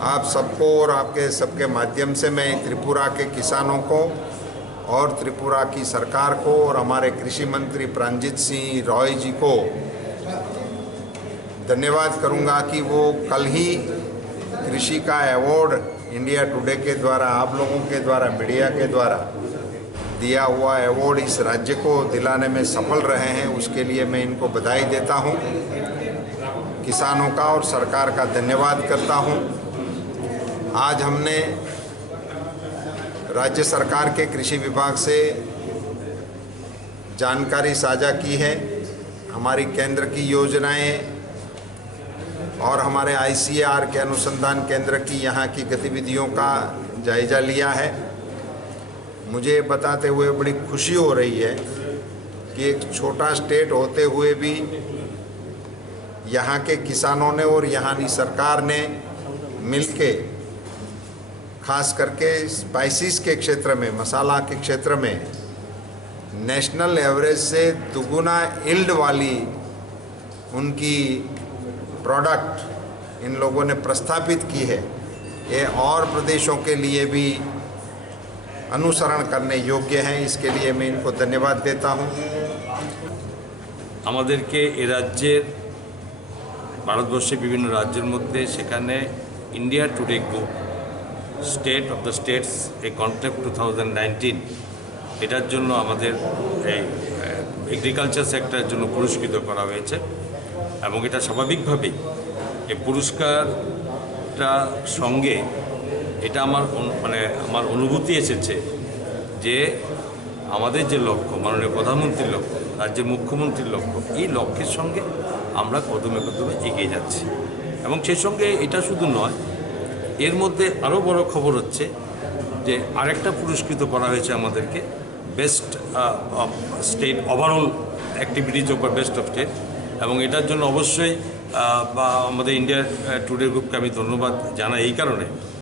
आप सबको और आपके सबके माध्यम से मैं त्रिपुरा के किसानों को और त्रिपुरा की सरकार को और हमारे कृषि मंत्री प्राणजीत सिंह रॉय जी को धन्यवाद करूंगा कि वो कल ही कृषि का अवार्ड इंडिया टुडे के द्वारा, आप लोगों के द्वारा, मीडिया के द्वारा दिया हुआ अवार्ड इस राज्य को दिलाने में सफल रहे हैं। उसके लिए मैं इनको बधाई देता हूं, किसानों का और सरकार का धन्यवाद करता हूं। आज हमने राज्य सरकार के कृषि विभाग से जानकारी साझा की है, हमारी केंद्र की योजनाएं और हमारे ICAR के अनुसंधान केंद्र की यहाँ की गतिविधियों का जायजा लिया है। मुझे बताते हुए बड़ी खुशी हो रही है कि एक छोटा स्टेट होते हुए भी यहाँ के किसानों ने और यहाँ की सरकार ने मिलके खास करके स्पाइसेस के क्षेत्र में, मसाला के क्षेत्र में नेशनल एवरेज से दुगुना यील्ड वाली उनकी प्रोडक्ट इन लोगों ने प्रस्थापित की है। ये और प्रदेशों के लिए भी अनुसरण करने योग्य हैं। इसके लिए मैं इनको धन्यवाद देता हूँ। আমাদেরকে এ রাজ্যের ভারতবর্ষের বিভিন্ন রাজ্যের মধ্যে সেখানে India today group state of the states এই কনক্লেভ 2019 এটার জন্য আমাদের এই এগ্রিকালচার সেক্টরের জন্য পুরস্কৃত করা হয়েছে এবং এটা স্বাভাবিকভাবেই এই পুরস্কারটা সঙ্গে এটা আমার অনুভূতি এসেছে যে আমাদের যে লক্ষ্য, মাননীয় প্রধানমন্ত্রীর লক্ষ্য, রাজ্যের মুখ্যমন্ত্রীর লক্ষ্য, এই লক্ষ্যের সঙ্গে আমরা কদমে কদমে এগিয়ে যাচ্ছি। এবং সেই সঙ্গে এটা শুধু নয়, এর মধ্যে আরও বড় খবর হচ্ছে যে আরেকটা পুরস্কৃত করা হয়েছে আমাদেরকে best state overall activities over best of state, এবং এটার জন্য অবশ্যই আমাদের ইন্ডিয়া টুডে গ্রুপকে আমি ধন্যবাদ জানাই এই কারণে